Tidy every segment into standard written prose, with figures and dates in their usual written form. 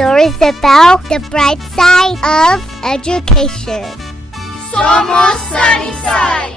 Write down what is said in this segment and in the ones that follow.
stories about the bright side of education. Somos Sunnyside!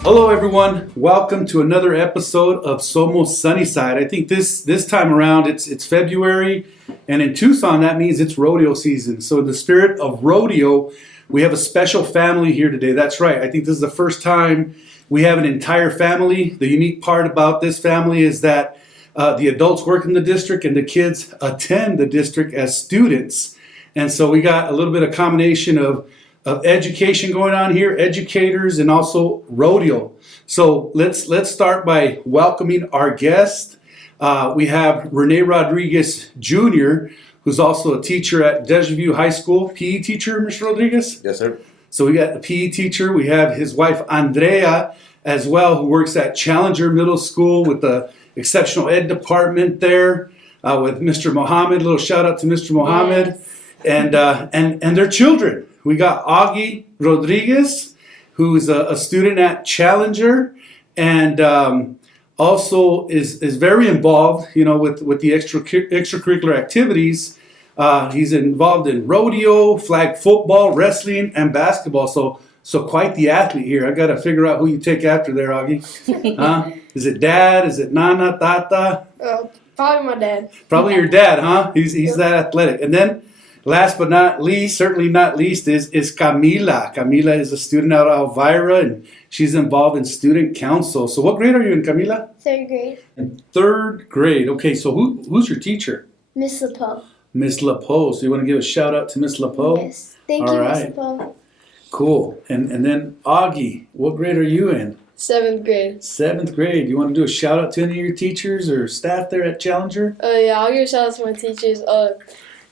Hello everyone, welcome to another episode of Somos Sunnyside. I think this time around it's February, and in Tucson that means it's rodeo season. So in the spirit of rodeo, we have a special family here today. That's right, I think this is the first time we have an entire family. The unique part about this family is that the adults work in the district and the kids attend the district as students. And so we got a little bit of combination of education going on here, educators, and also rodeo. So let's start by welcoming our guest. We have Rene Rodriguez Jr., who's also a teacher at Desert View High School. PE teacher, Mr. Rodriguez? Yes, sir. So we got a PE teacher. We have his wife, Andrea, as well, who works at Challenger Middle School with the exceptional ed department there with Mr. Mohammed. A little shout out to Mr. Mohammed. Yes. And their children. We got Augie Rodriguez, who's a student at Challenger, and also is very involved, with the extracurricular activities. He's involved in rodeo, flag football, wrestling, and basketball. So quite the athlete here. I got to figure out who you take after there, Augie. Is it dad? Is it Nana, Tata? Probably my dad. Probably your dad, huh? He's that athletic. And then, last but not least, certainly not least, is Camila. Camila is a student out of Alvarado, and she's involved in student council. So what grade are you in, Camila? Third grade. In third grade. Okay, so who's your teacher? Miss LaPoe. Miss LaPoe. So you want to give a shout out to Miss LaPoe? Yes. Thank you, Miss LaPoe. Cool. And then Augie, what grade are you in? 7th grade. 7th grade. You want to do a shout out to any of your teachers or staff there at Challenger? Yeah, I'll give a shout out to my teachers.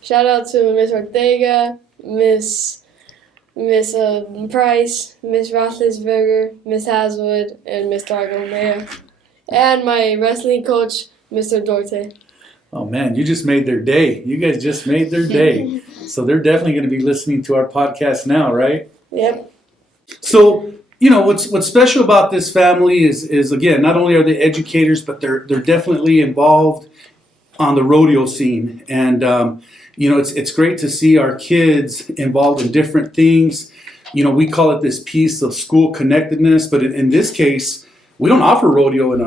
Shout out to Miss Ortega, Miss Price, Miss Roethlisberger, Miss Haswood, and Mr. Argomeo. And my wrestling coach, Mr. Dorte. Oh man, you just made their day. You guys just made their day. So they're definitely going to be listening to our podcast now, right? Yep. So, what's special about this family is again, not only are they educators, but they're definitely involved on the rodeo scene. And it's great to see our kids involved in different things. We call it this piece of school connectedness, but in this case, we don't offer rodeo in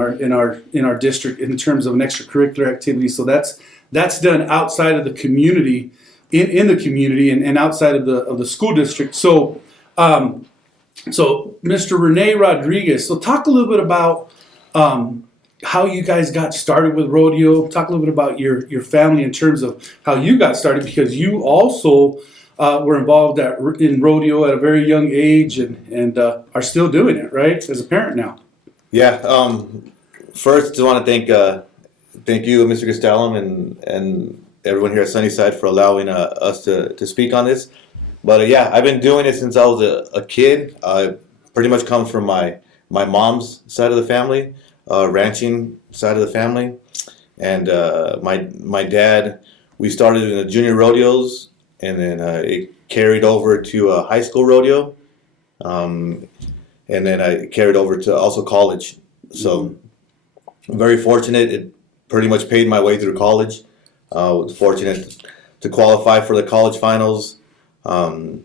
our district in terms of an extracurricular activity. So that's done outside of the community, in the community and outside of the school district. So Mr. Rene Rodriguez, so talk a little bit about how you guys got started with rodeo. Talk a little bit about your family in terms of how you got started, because you also were involved in rodeo at a very young age and are still doing it, right, as a parent now. Yeah. First, just want to thank you, Mr. Castellum, and everyone here at Sunnyside for allowing us to speak on this. But I've been doing it since I was a kid. I pretty much come from my mom's side of the family, ranching side of the family, and my dad. We started in the junior rodeos, and then it carried over to high school rodeo. And then I carried over to also college. So I'm very fortunate. It pretty much paid my way through college. I was fortunate to qualify for the college finals and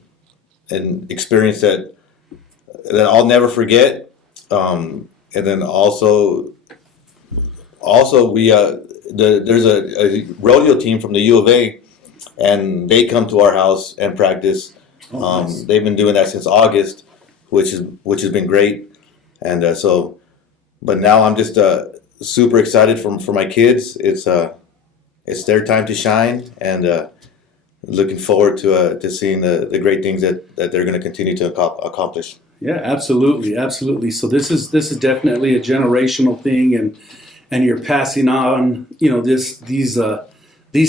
experience that I'll never forget. And then also we there's a rodeo team from the U of A, and they come to our house and practice. Nice. They've been doing that since August, which has been great, and but now I'm just super excited for my kids. It's their time to shine, and looking forward to seeing the great things that they're going to continue to accomplish. Yeah, absolutely. So this is definitely a generational thing, and you're passing on these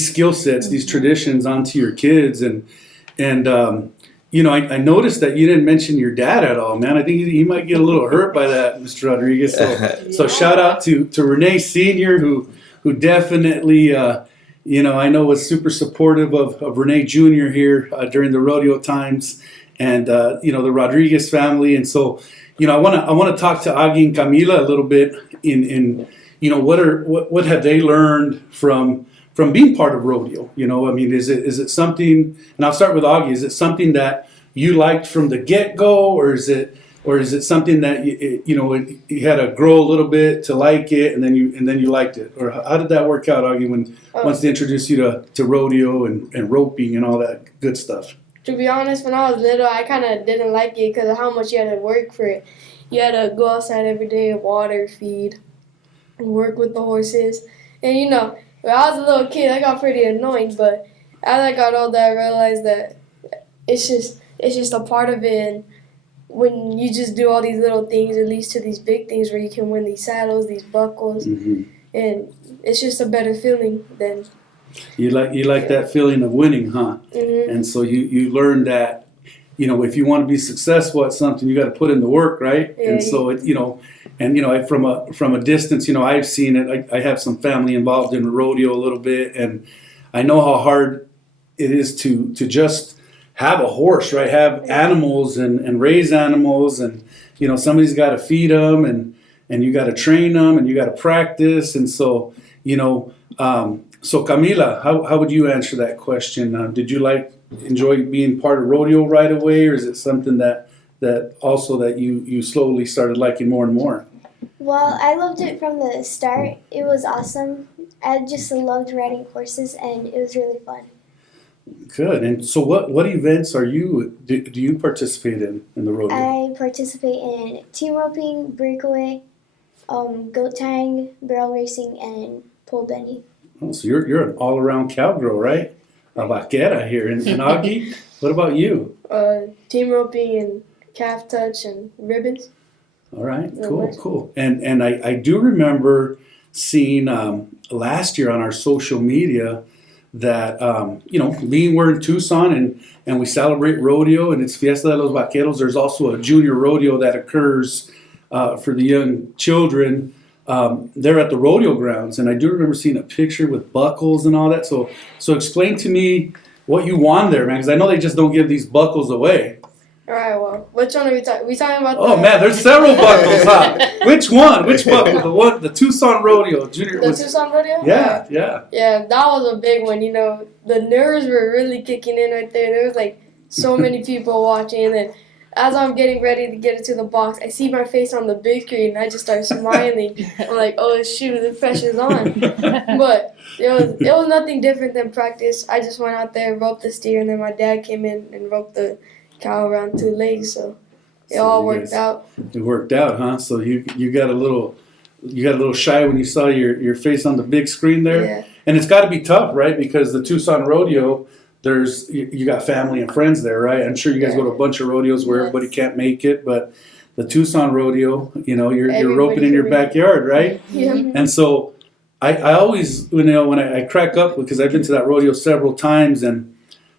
skill sets, these traditions onto your kids, and I noticed that you didn't mention your dad at all, man. I think he might get a little hurt by that, Mr. Rodriguez. So shout out to Rene Sr., who definitely, I know was super supportive of Rene Jr. here during the rodeo times. and the Rodriguez family. And so, I want to talk to Aggie and Camila a little bit in what have they learned from being part of rodeo? I mean, is it something? And I'll start with Aggie. Is it something that you liked from the get-go, or is it something that you had to grow a little bit to like it, and then you liked it? Or how did that work out, Aggie, once they introduced you to rodeo and roping and all that good stuff? To be honest, when I was little, I kind of didn't like it because of how much you had to work for it. You had to go outside every day, water, feed, and work with the horses. And when I was a little kid, I got pretty annoying. But as I got older, I realized that it's just a part of it. And when you just do all these little things, it leads to these big things where you can win these saddles, these buckles, and it's just a better feeling than. You like that feeling of winning, huh? Mm-hmm. And so you learn that, if you want to be successful at something, you got to put in the work, right? Yeah, and so from a distance, I've seen it. I have some family involved in rodeo a little bit, and I know how hard it is to just have a horse, right? Have animals and raise animals, and somebody's got to feed them, and you got to train them, and you got to practice, and so So Camila, how would you answer that question? Did you enjoy being part of rodeo right away, or is it something that you slowly started liking more and more? Well, I loved it from the start. It was awesome. I just loved riding horses, and it was really fun. Good. And so what events do you participate in the rodeo? I participate in team roping, breakaway, goat tying, barrel racing, and pole bending. Oh, so you're an all-around cowgirl, right? A vaquera here. And Aggie, what about you? Team roping and calf touch and ribbons. All right, cool. And I do remember seeing last year on our social media that we're in Tucson and we celebrate rodeo, and it's Fiesta de los Vaqueros. There's also a junior rodeo that occurs for the young children. They're at the rodeo grounds, and I do remember seeing a picture with buckles and all that. So explain to me what you won there, man, because I know they just don't give these buckles away. All right, well, which one are we talking? We talking about? Oh man, there's several buckles, huh? Which one? Which buckle? The Tucson Rodeo Junior. Tucson Rodeo? Yeah. Yeah, that was a big one. The nerves were really kicking in right there. There was so many people watching, and then as I'm getting ready to get into the box, I see my face on the big screen, and I just start smiling. I'm like, oh shoot, the pressure's on. But it was nothing different than practice. I just went out there, roped the steer, and then my dad came in and roped the cow around 2 legs. So it all worked out. It worked out, huh? So you got a little shy when you saw your face on the big screen there. Yeah. And it's got to be tough, right? Because the Tucson Rodeo, you got family and friends there, right? I'm sure you guys go to a bunch of rodeos where everybody can't make it, but the Tucson Rodeo, you're roping in your backyard, right? Yeah. And so I always, when I crack up, because I've been to that rodeo several times, and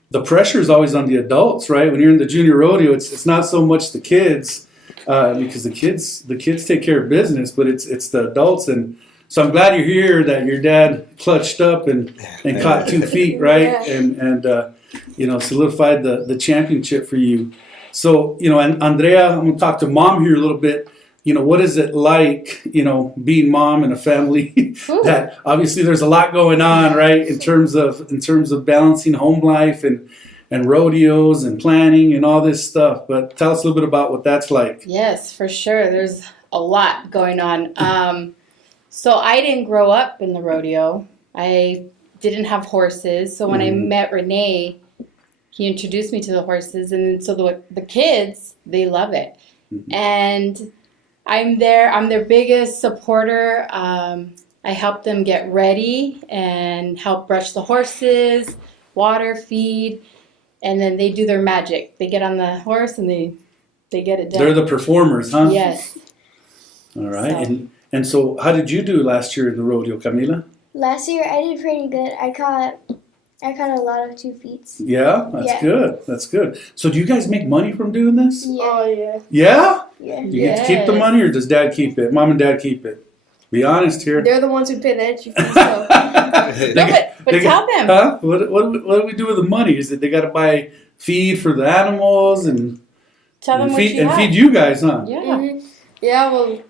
the pressure is always on the adults, right? When you're in the junior rodeo, it's not so much the kids, because the kids take care of business, but it's the adults. And so I'm glad you're here, that your dad clutched up and caught 2 feet, right? Yeah. And solidified the championship for you. So, and Andrea, I'm gonna talk to mom here a little bit. What is it like, being mom in a family that obviously there's a lot going on, right? In terms of balancing home life and rodeos and planning and all this stuff. But tell us a little bit about what that's like. Yes, for sure. There's a lot going on. So I didn't grow up in the rodeo. I didn't have horses. So when I met Renee, he introduced me to the horses. And so the kids, they love it. Mm-hmm. And I'm their biggest supporter. I help them get ready and help brush the horses, water, feed, and then they do their magic. They get on the horse and they get it done. They're the performers, huh? Yes. All right. And so how did you do last year in the rodeo, Camila? Last year, I did pretty good. I caught a lot of 2 feet. Yeah? That's good. So do you guys make money from doing this? Yeah. Oh, yeah. Yeah? Yeah. Do you get to keep the money, or does dad keep it? Mom and dad keep it. Be honest here. They're the ones who pay the entry fees. So. But tell them. Huh? What do we do with the money? Is it they got to buy feed for the animals and Tell them what feed you have. feed you guys, huh? Yeah. Yeah, well,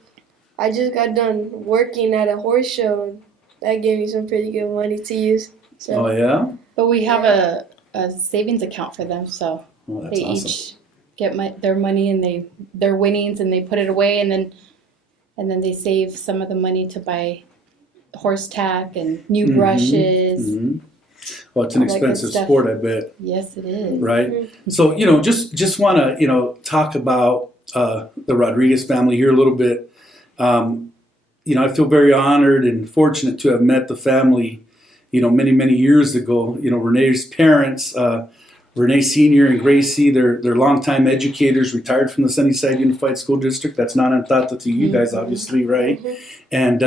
I just got done working at a horse show, and that gave me some pretty good money to use. So Oh yeah. But we have a savings account for them, so Well, that's they awesome. each get their money and their winnings, and they put it away, and then they save some of the money to buy horse tack and new brushes. Mhm. Well, it's an All that good expensive stuff. sport, I bet. Yes, it is. Right. So just want to talk about the Rodriguez family here a little bit. I feel very honored and fortunate to have met the family, many years ago. Renee's parents, Renee Senior and Gracie, they're longtime educators, retired from the Sunnyside Unified School District. That's not untata to you guys, obviously, right? And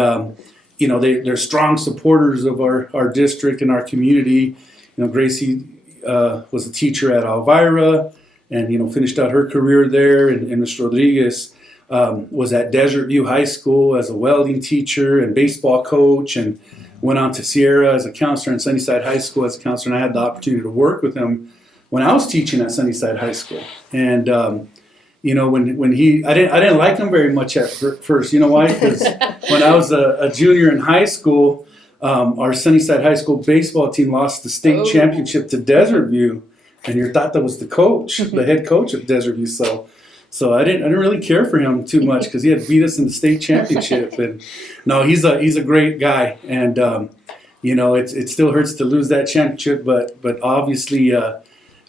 they're strong supporters of our district and our community. Gracie was a teacher at Alvarado and finished out her career there. And Mr. Rodriguez was at Desert View High School as a welding teacher and baseball coach, and went on to Sierra as a counselor and Sunnyside High School as a counselor. And I had the opportunity to work with him when I was teaching at Sunnyside High School. And when I didn't like him very much at first. You know why? Because when I was a junior in high school, our Sunnyside High School baseball team lost the state championship to Desert View, and your tata was the coach, the head coach of Desert View. So I didn't really care for him too much because he had beat us in the state championship. And no, he's a great guy, and it still hurts to lose that championship, but obviously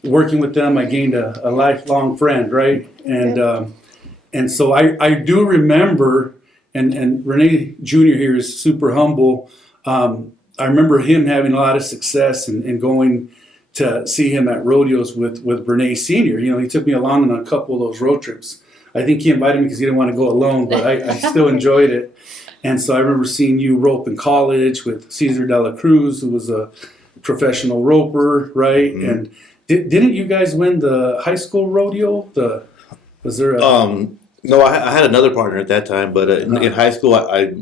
working with them, I gained a lifelong friend, right? And so I do remember, and Renee Jr. here is super humble. I remember him having a lot of success and going to see him at rodeos with Renee Senior. He took me along on a couple of those road trips. I think he invited me because he didn't want to go alone, but I still enjoyed it. And so I remember seeing you rope in college with Cesar de la Cruz, who was a professional roper, right? Mm-hmm. And didn't you guys win the high school rodeo? Was there a... No, I had another partner at that time, but in high school,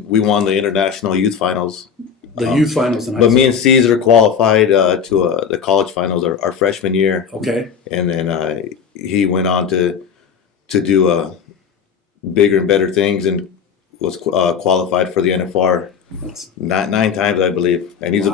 we won the international youth finals. The youth finals in high school. But me and Caesar qualified to the college finals our freshman year. Okay. And then he went on to do bigger and better things and was qualified for the NFR nine times, I believe. And he's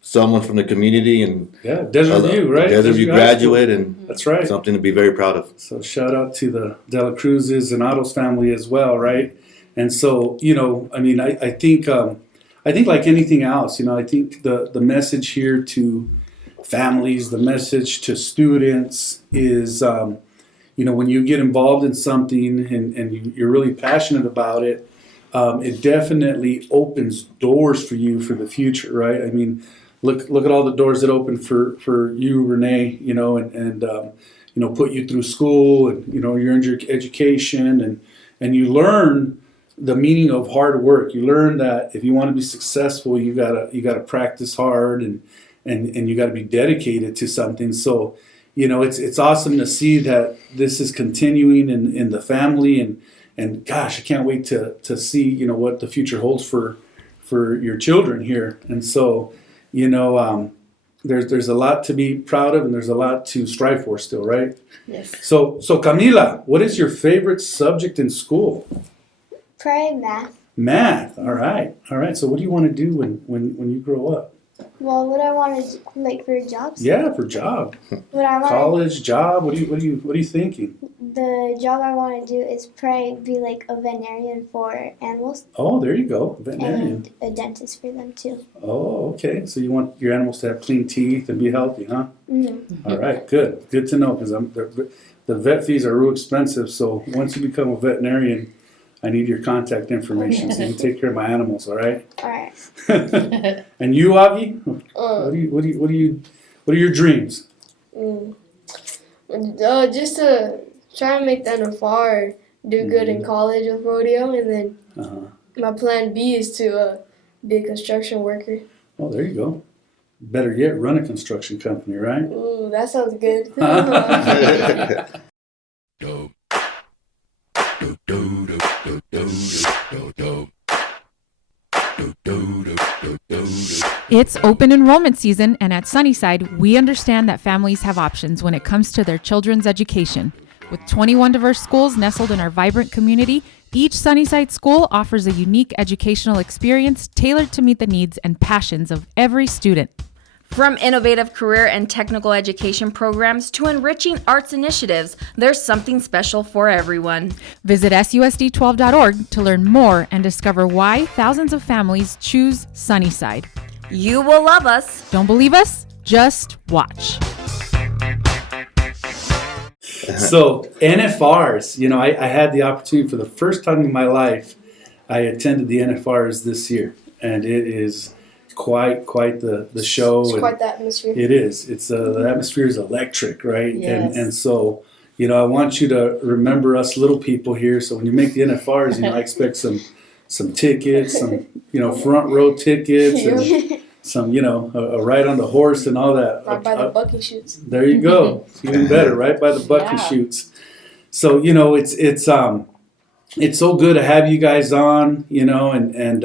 someone from the community and Desert View, right? Desert View graduate, and that's right. Something to be very proud of. So shout out to the De La Cruzes and Otto's family as well, right? And so I think like anything else, I think the message here to families, the message to students is, when you get involved in something and you're really passionate about it, it definitely opens doors for you for the future, right? I mean, look at all the doors that open for you, Renee, and put you through school, and you earned your education, and you learn the meaning of hard work. You learn that if you want to be successful, you gotta practice hard and you gotta be dedicated to something. So, it's awesome to see that this is continuing in the family, and gosh, I can't wait to see what the future holds for your children here. And so, there's a lot to be proud of, and there's a lot to strive for still, right? Yes. So Camila, what is your favorite subject in school? Probably math. Math. All right. So what do you want to do when you grow up? Well, what I want to like for jobs. Yeah, for job. What I want. College job. What are you thinking? The job I want to do is probably be like a veterinarian for animals. Oh, there you go, veterinarian. And a dentist for them too. Oh, okay. So you want your animals to have clean teeth and be healthy, huh? Mm-hmm. All right, good to know, because the vet fees are real expensive. So once you become a veterinarian, I need your contact information so you can take care of my animals. All right. All right. And you, Augie, what are your dreams? Just to try and make the NFR, do good in college with rodeo, and then my plan B is to be a construction worker. Oh, there you go. Better yet, run a construction company, right? Ooh, that sounds good. It's open enrollment season, and at Sunnyside, we understand that families have options when it comes to their children's education. With 21 diverse schools nestled in our vibrant community, each Sunnyside school offers a unique educational experience tailored to meet the needs and passions of every student. From innovative career and technical education programs to enriching arts initiatives, there's something special for everyone. Visit susd12.org to learn more and discover why thousands of families choose Sunnyside. You will love us. Don't believe us? Just watch. So NFRs, you know, I had the opportunity for the first time in my life, I attended the NFRs this year, and it is quite the show. It's and quite the atmosphere. It is. It's the atmosphere is electric, right? Yes. And so, you know, I want you to remember us little people here. So when you make the NFRs, you know, I expect some tickets, some, you know, front row tickets, and some, you know, a ride on the horse and all that. Right by the bucky shoots. There you go. Even better, right by the bucky Yeah. shoots. So, you know, it's so good to have you guys on, you know, and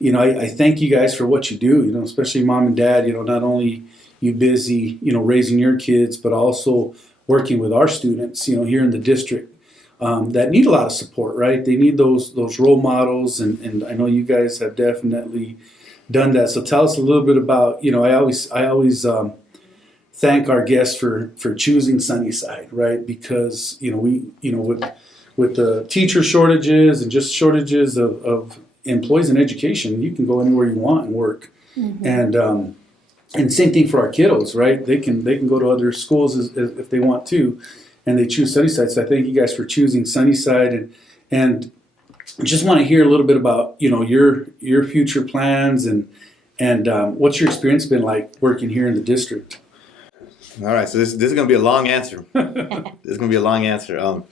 you know, I thank you guys for what you do, you know, especially mom and dad, you know, not only you busy, you know, raising your kids, but also working with our students, you know, here in the district. That need a lot of support, right? They need those role models, and I know you guys have definitely done that. So tell us a little bit about, you know, I always thank our guests for choosing Sunnyside, right? Because, you know, we, you know, with the teacher shortages and just shortages of employees in education, you can go anywhere you want and work, and same thing for our kiddos, right? They can go to other schools if they want to. And they choose Sunnyside. So I thank you guys for choosing Sunnyside, and just want to hear a little bit about, you know, your future plans and what's your experience been like working here in the district. All right, so this is gonna be a long answer. This is gonna be a long answer.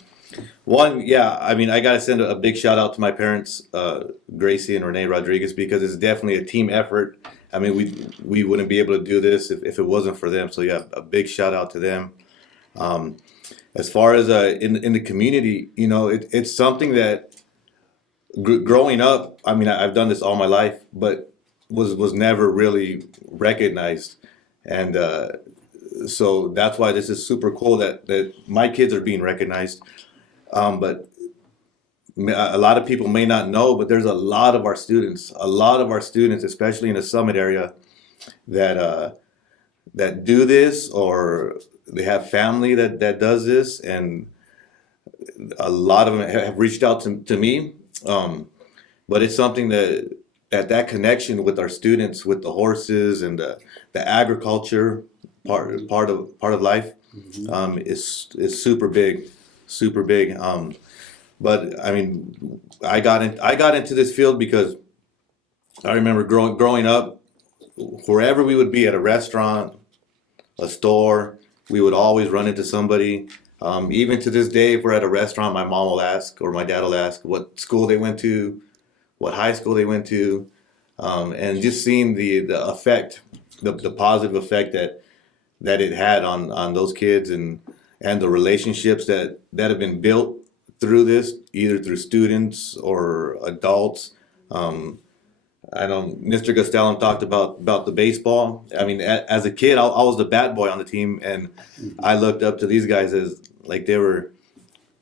One, yeah, I mean, I gotta send a big shout out to my parents, Gracie and Renee Rodriguez, because it's definitely a team effort. I mean, we wouldn't be able to do this if it wasn't for them. So yeah, a big shout out to them. As far as in the community, you know, it's something that growing up, I mean, I've done this all my life, but was never really recognized, and so that's why this is super cool that my kids are being recognized. But a lot of people may not know, but there's a lot of our students, especially in the Summit area, that do this, or they have family that does this, and a lot of them have reached out to me. But it's something that connection with our students, with the horses and the agriculture part of life, is super big. But I mean, I got into this field because I remember growing up, wherever we would be, at a restaurant, a store, we would always run into somebody. Even to this day, if we're at a restaurant, my mom will ask, or my dad will ask, what school they went to, what high school they went to, and just seeing the effect, the positive effect that it had on those kids, and the relationships that have been built through this, either through students or adults. I know Mr. Gastelum talked about the baseball. I mean, as a kid, I was the bat boy on the team, and I looked up to these guys as like they were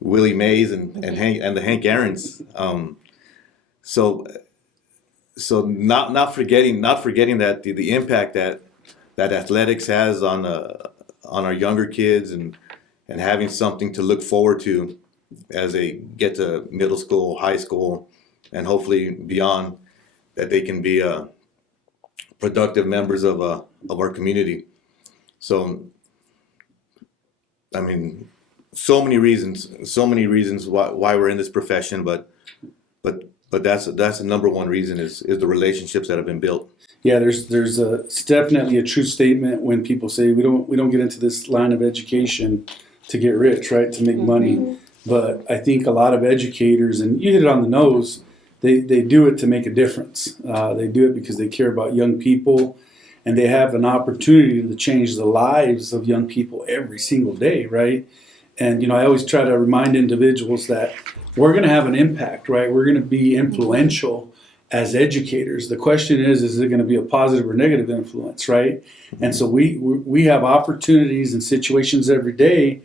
Willie Mays and the Hank Aaron's. So not forgetting that the impact that athletics has on our younger kids, and having something to look forward to as they get to middle school, high school, and hopefully beyond, that they can be productive members of our community. So, I mean, so many reasons why we're in this profession, but that's the number one reason is the relationships that have been built. Yeah, it's definitely a true statement when people say we don't get into this line of education to get rich, right? To make money. But I think a lot of educators, and you hit it on the nose, they do it to make a difference. They do it because they care about young people, and they have an opportunity to change the lives of young people every single day, right? And, you know, I always try to remind individuals that we're going to have an impact, right? We're going to be influential, as educators. The question is it going to be a positive or negative influence, right? And so we have opportunities and situations every day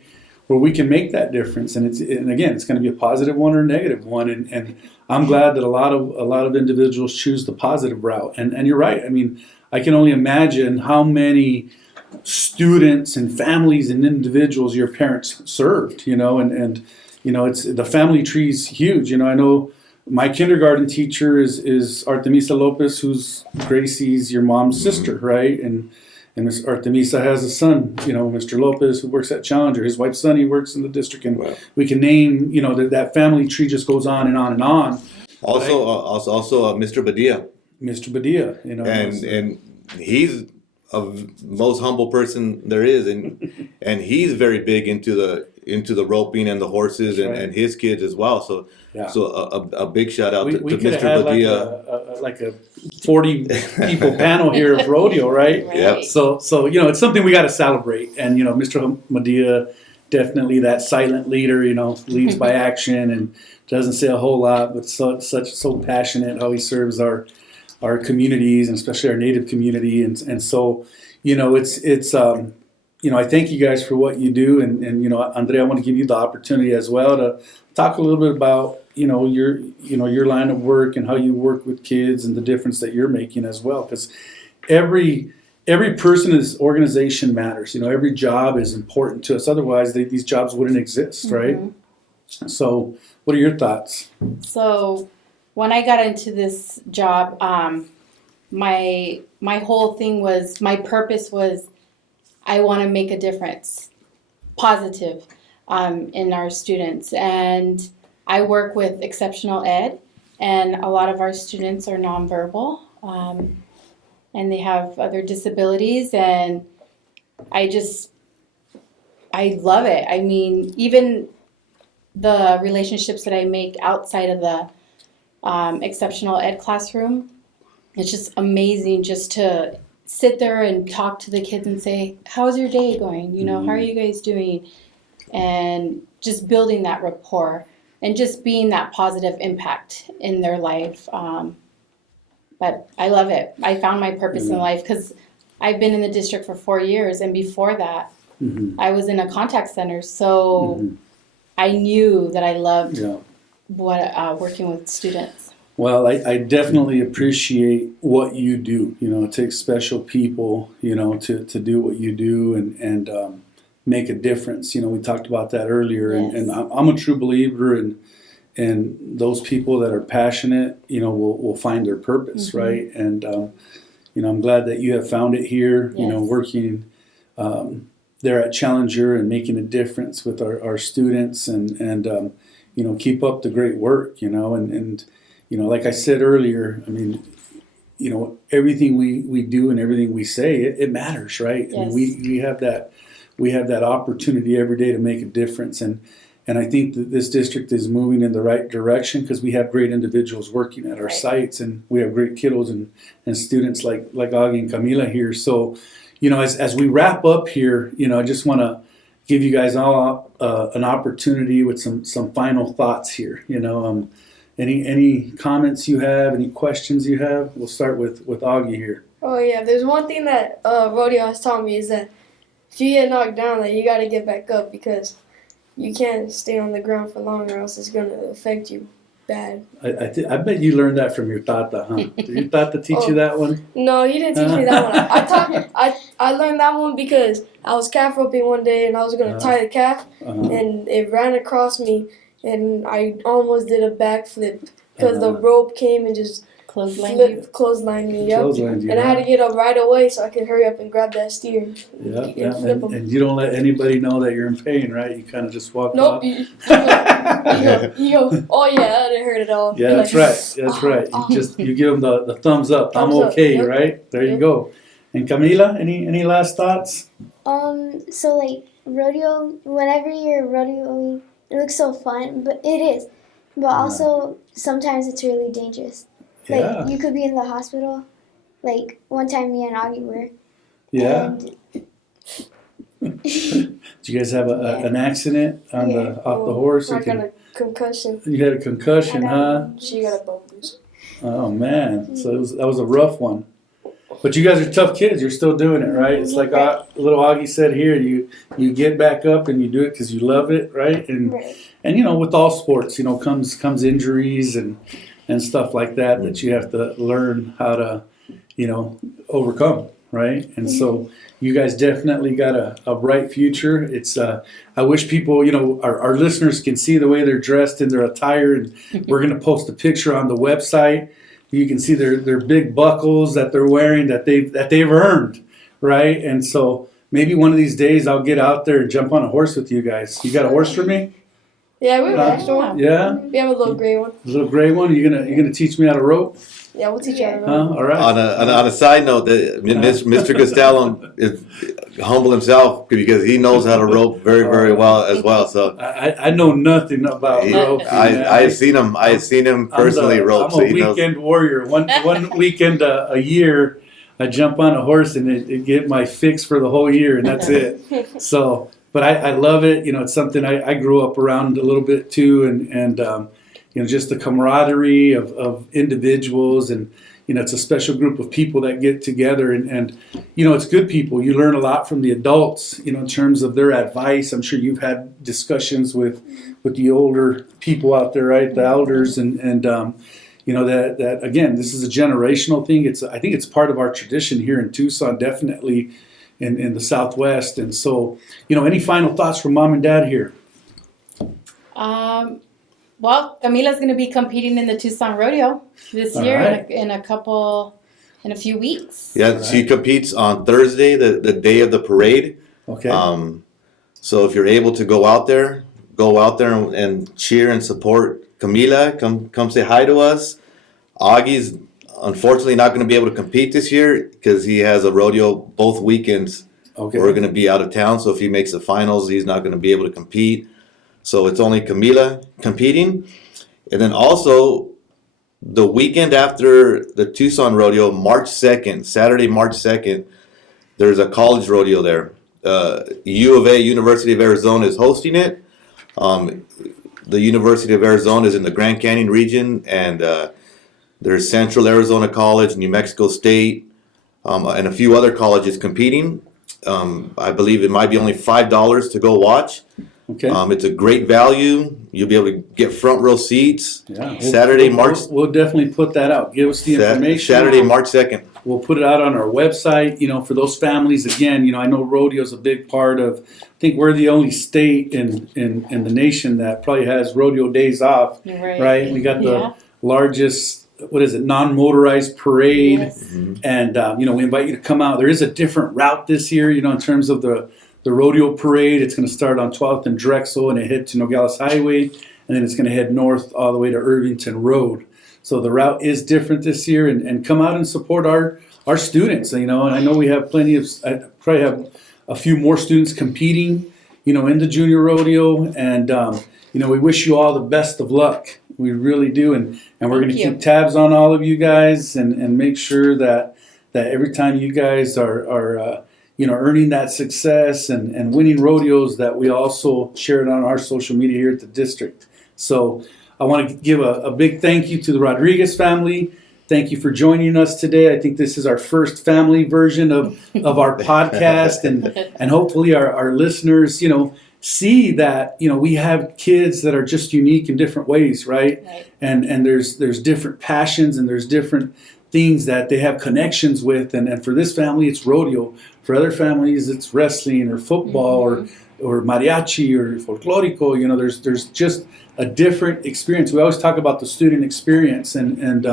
where we can make that difference. And again, it's going to be a positive one or a negative one. And I'm glad that a lot of individuals choose the positive route. And you're right. I mean, I can only imagine how many students and families and individuals your parents served, and it's the family tree's huge. I know my kindergarten teacher is Artemisa Lopez, who's Gracie's, your mom's sister, right? And Miss Artemisa has a son, Mr. Lopez, who works at Challenger. His wife Sunny works in the district, and we can name, that family tree just goes on and on and on. Also, Mr. Badia. Mr. Badia, and he's a most humble person there is, and he's very big into the roping and the horses and his kids as well. So a big shout out to Mr. Badia. Like a 40 people panel here of rodeo, right? Yeah. So it's something we got to celebrate. And Mr. Badia, definitely that silent leader. Leads by action and doesn't say a whole lot, but so passionate how he serves our communities, and especially our Native community, and so it's I thank you guys for what you do, and Andrea, I want to give you the opportunity as well to talk a little bit about your line of work and how you work with kids and the difference that you're making as well, because every person in this organization matters. Every job is important to us, otherwise these jobs wouldn't exist, right? So what are your thoughts? So when I got into this job, my whole thing was, my purpose was, I want to make a difference, positive, in our students. And I work with exceptional ed, and a lot of our students are nonverbal, and they have other disabilities, and I love it. I mean, even the relationships that I make outside of the exceptional ed classroom, it's just amazing just to sit there and talk to the kids and say, how's your day going? How are you guys doing? And just building that rapport and just being that positive impact in their life. But I love it. I found my purpose in life because I've been in the district for 4 years, and before that, I was in a contact center. So I knew that I loved working with students. Well, I definitely appreciate what you do. It takes special people, to do what you do and make a difference. We talked about that earlier, and I'm a true believer in those people that are passionate, will find their purpose, right? And, I'm glad that you have found it here, working there at Challenger and making a difference with our students and keep up the great work, and like I said earlier, I mean, everything we do and everything we say, it matters, right? Yes. I mean, we have that opportunity every day to make a difference, and I think that this district is moving in the right direction because we have great individuals working at our sites, and we have great kiddos and students like Augie and Camila here. So, as we wrap up here, I just want to give you guys all an opportunity with some final thoughts here. Any comments you have, any questions you have? We'll start with Augie here. Oh yeah, there's one thing that Rodeo has taught me is that if you get knocked down, that you got to get back up, because you can't stay on the ground for long, or else it's going to affect you bad. I bet you learned that from your tata, huh? Did your tata teach you that one? No, he didn't teach me that one. I learned that one because I was calf roping one day, and I was going to tie the calf, and it ran across me, and I almost did a backflip because the rope came and just clotheslined me up. And I had to get up right away so I could hurry up and grab that steer. And you don't let anybody know that you're in pain, right? You kind of just walk off. Nope. You go, oh yeah, that didn't hurt at all. Yeah, that's right. You give them the thumbs up. I'm okay, right? There you go. And Camila, any last thoughts? So like rodeo, whenever you're rodeoing, it looks so fun, but it is. But also, sometimes it's really dangerous. Like, you could be in the hospital. Like, one time me and Augie were. Yeah. Did you guys have an accident off the horse? I got a concussion. You had a concussion, huh? She got a bone bruise. Oh man, so that was a rough one. But you guys are tough kids. You're still doing it, right? It's like little Augie said here. You get back up and you do it because you love it, right? And with all sports, comes injuries and stuff like that you have to learn how to overcome, right? And so you guys definitely got a bright future. It's I wish people, our listeners can see the way they're dressed in their attire, and we're going to post a picture on the website. You can see their big buckles that they're wearing that they've earned, right? And so maybe one of these days I'll get out there and jump on a horse with you guys. You got a horse for me? Yeah, we have an extra one. Yeah, We have a little gray one. a little gray one. You gonna teach me how to rope? Yeah, we'll teach you how to Huh? All right. On a side note, Mr. Costello is humble himself because he knows how to rope very, very well as well. So I know nothing about roping. I've seen him. I've seen him personally rope. I'm So a he knows. weekend warrior. One weekend a year, I jump on a horse and it get my fix for the whole year, and that's it. So, but I love it. It's something I grew up around a little bit too, and just the camaraderie of individuals, and it's a special group of people that get together, and it's good people. You learn a lot from the adults, in terms of their advice. I'm sure you've had discussions with the older people out there, right? The elders, and that again, this is a generational thing. I think it's part of our tradition here in Tucson, definitely in the Southwest. And so, any final thoughts from Mom and Dad here? Well, Camila's going to be competing in the Tucson Rodeo this year right. in a few weeks. Yeah, she competes on Thursday, the day of the parade. Okay. So if you're able to go out there and cheer and support Camila. Come say hi to us. Augie's unfortunately not going to be able to compete this year because he has a rodeo both weekends. Okay. We're going to be out of town, so if he makes the finals, he's not going to be able to compete. So it's only Camila competing. And then also, the weekend after the Tucson Rodeo, March 2nd, Saturday, March 2nd, there's a college rodeo there. U of A, University of Arizona, is hosting it. The University of Arizona is in the Grand Canyon region, and there's Central Arizona College, New Mexico State, and a few other colleges competing. I believe it might be only $5 to go watch. Okay. It's a great value. You'll be able to get front row seats. Yeah. Saturday, March. We'll definitely put that out. Give us the information. Saturday, March 2nd. We'll put it out on our website. For those families, again, I know rodeo is a big part of. I think we're the only state in the nation that probably has rodeo days off. Right? We got the largest, non-motorized parade. Yes. And we invite you to come out. There is a different route this year, in terms of the rodeo parade. It's going to start on 12th and Drexel, and it head to Nogales Highway, and then it's going to head north all the way to Irvington Road. So the route is different this year, and come out and support our students. And I know we have I probably have a few more students competing, in the junior rodeo, and we wish you all the best of luck. We really do, and we're going to keep tabs on all of you guys, and make sure that every time you guys are earning that success and winning rodeos, that we also share it on our social media here at the district. So I want to give a big thank you to the Rodriguez family. Thank you for joining us today. I think this is our first family version of our podcast, and hopefully our listeners, see that, we have kids that are just unique in different ways, right? And there's different passions, and there's different things that they have connections with, and for this family it's rodeo. For other families it's wrestling or football or mariachi or folklorico. There's just a different experience. We always talk about the student experience, and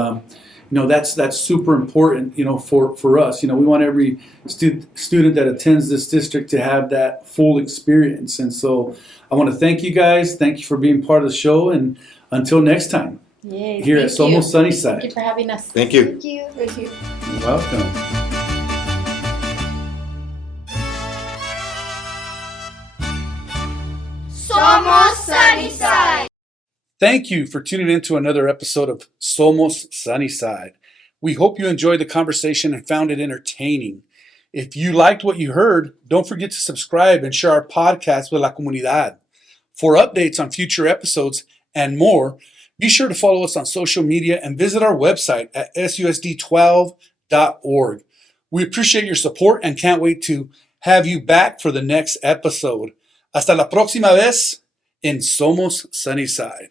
that's super important, for us. We want every student that attends this district to have that full experience. And so I want to thank you guys. Thank you for being part of the show, and until next time. Yay, here at Somos Sunnyside. Thank you for having us. Thank you. Thank you. Thank you. You're welcome. Somos Sunnyside. Thank you for tuning in to another episode of Somos Sunnyside. We hope you enjoyed the conversation and found it entertaining. If you liked what you heard, don't forget to subscribe and share our podcast with la comunidad. For updates on future episodes and more, Be sure to follow us on social media and visit our website at susd12.org. We appreciate your support and can't wait to have you back for the next episode. Hasta la próxima vez en Somos Sunnyside.